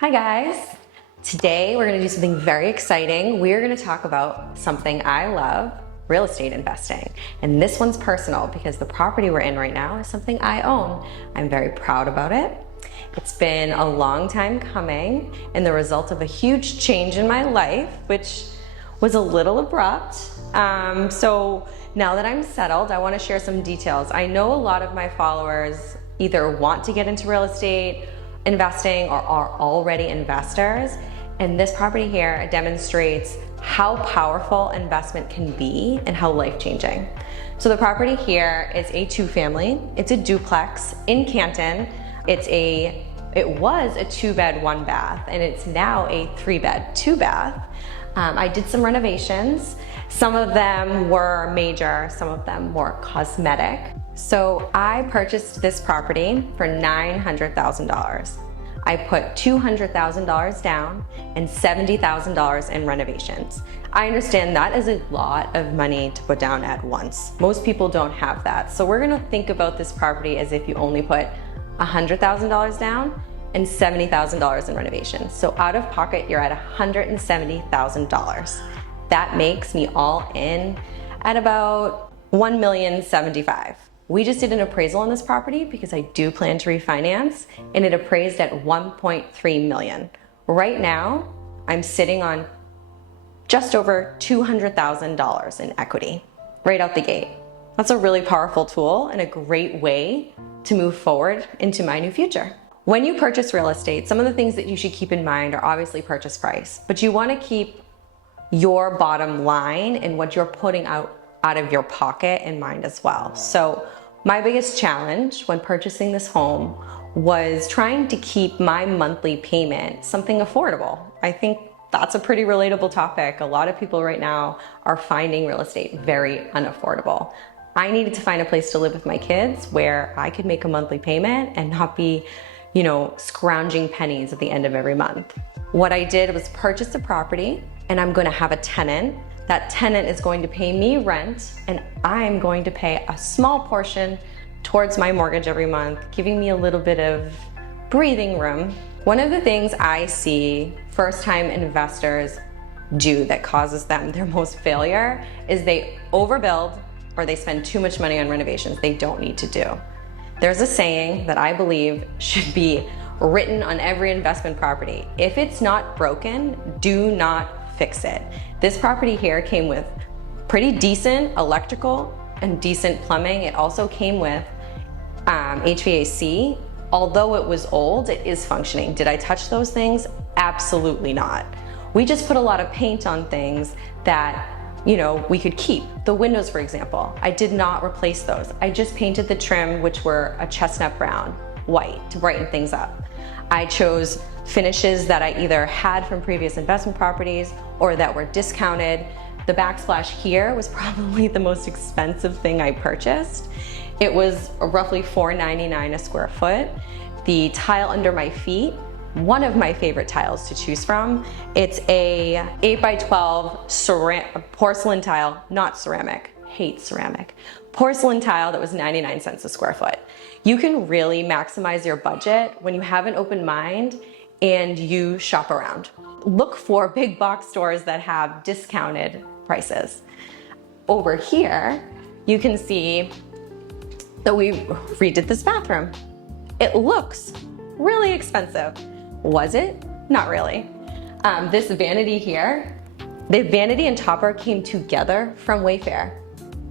Hi guys! Today we're going to do something very exciting. We're going to talk about something I love, real estate investing. And this one's personal because the property we're in right now is something I own. I'm very proud about it. It's been a long time coming and the result of a huge change in my life, which was a little abrupt. So now that I'm settled, I want to share some details. I know a lot of my followers either want to get into real estate investing or are already investors. And this property here demonstrates how powerful investment can be and how life-changing. So the property here is a two-family. It's a duplex in Canton. It was a 2-bed, 1-bath, and it's now a 3-bed, 2-bath. I did some renovations. Some of them were major, some of them more cosmetic. So I purchased this property for $900,000. I put $200,000 down and $70,000 in renovations. I understand that is a lot of money to put down at once. Most people don't have that. So we're gonna think about this property as if you only put $100,000 down and $70,000 in renovations. So out of pocket, you're at $170,000. That makes me all in at about $1,075,000. We just did an appraisal on this property because I do plan to refinance, and it appraised at $1.3 million. Right now, I'm sitting on just over $200,000 in equity right out the gate. That's a really powerful tool and a great way to move forward into my new future. When you purchase real estate, some of the things that you should keep in mind are obviously purchase price, but you want to keep your bottom line and what you're putting out of your pocket in mind as well. So my biggest challenge when purchasing this home was trying to keep my monthly payment something affordable. I think that's a pretty relatable topic. A lot of people right now are finding real estate very unaffordable. I needed to find a place to live with my kids where I could make a monthly payment and not be, scrounging pennies at the end of every month. What I did was purchase a property, and I'm going to have a tenant. That tenant is going to pay me rent, and I'm going to pay a small portion towards my mortgage every month, giving me a little bit of breathing room. One of the things I see first-time investors do that causes them their most failure is they overbuild or they spend too much money on renovations they don't need to do. There's a saying that I believe should be written on every investment property. If it's not broken, do not fix it. This property here came with pretty decent electrical and decent plumbing. It also came with HVAC. Although it was old, it is functioning. Did I touch those things? Absolutely not. We just put a lot of paint on things that we could keep. The windows, for example, I did not replace those. I just painted the trim, which were a chestnut brown, white, to brighten things up. I chose finishes that I either had from previous investment properties or that were discounted. The backsplash here was probably the most expensive thing I purchased. It was roughly $4.99 a square foot. The tile under my feet, one of my favorite tiles to choose from. It's a 8x12 porcelain tile, not ceramic, hate ceramic. Porcelain tile that was 99 cents a square foot. You can really maximize your budget when you have an open mind and you shop around. Look for big box stores that have discounted prices. Over here, you can see that we redid this bathroom. It looks really expensive. Was it? Not really. This vanity here, the vanity and topper came together from Wayfair.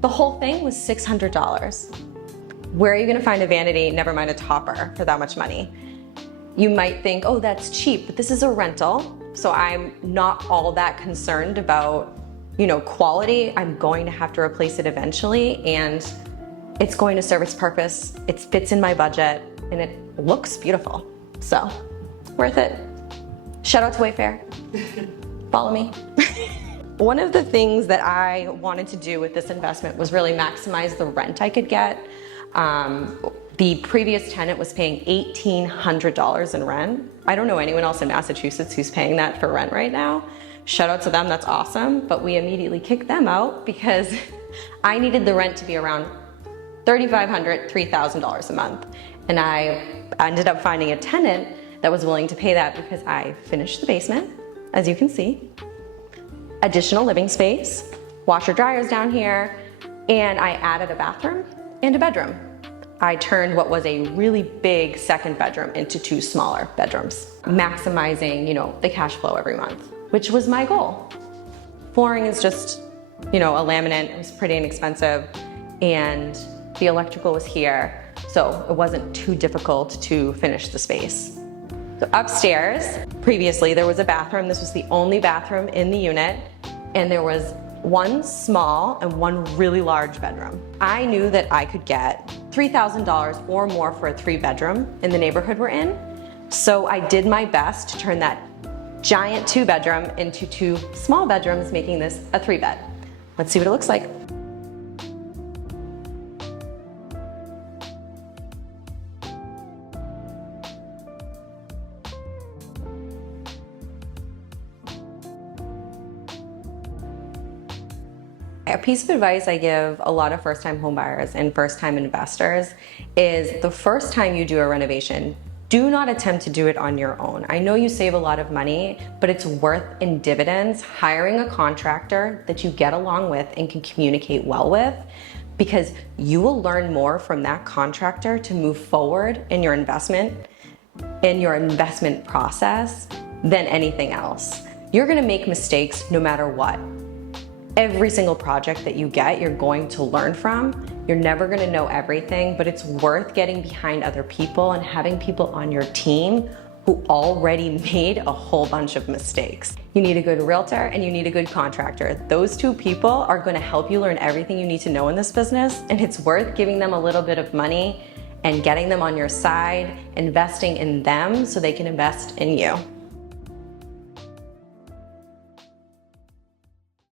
The whole thing was $600. Where are you gonna find a vanity, never mind a topper, for that much money? You might think, oh, that's cheap, but this is a rental, so I'm not all that concerned about, quality. I'm going to have to replace it eventually, and it's going to serve its purpose. It fits in my budget, and it looks beautiful. So, worth it. Shout out to Wayfair. Follow me. One of the things that I wanted to do with this investment was really maximize the rent I could get. The previous tenant was paying $1,800 in rent. I don't know anyone else in Massachusetts who's paying that for rent right now. Shout out to them, that's awesome. But we immediately kicked them out because I needed the rent to be around $3,500, $3,000 a month. And I ended up finding a tenant that was willing to pay that because I finished the basement, as you can see. Additional living space, washer dryers down here, and I added a bathroom and a bedroom. I turned what was a really big second bedroom into 2 smaller bedrooms, maximizing, the cash flow every month, which was my goal. Flooring is just, a laminate. It was pretty inexpensive, and the electrical was here, so it wasn't too difficult to finish the space. So upstairs, previously there was a bathroom. This was the only bathroom in the unit, and there was 1 small and 1 really large bedroom. I knew that I could get $3,000 or more for a 3-bedroom in the neighborhood we're in, so I did my best to turn that giant 2-bedroom into 2 small bedrooms, making this a 3-bed. Let's see what it looks like. A piece of advice I give a lot of first-time homebuyers and first-time investors is the first time you do a renovation, do not attempt to do it on your own. I know you save a lot of money, but it's worth in dividends hiring a contractor that you get along with and can communicate well with, because you will learn more from that contractor to move forward in your investment process than anything else. You're gonna make mistakes no matter what. Every single project that you get, you're going to learn from. You're never gonna know everything, but it's worth getting behind other people and having people on your team who already made a whole bunch of mistakes. You need a good realtor and you need a good contractor. Those 2 people are gonna help you learn everything you need to know in this business, and it's worth giving them a little bit of money and getting them on your side, investing in them so they can invest in you.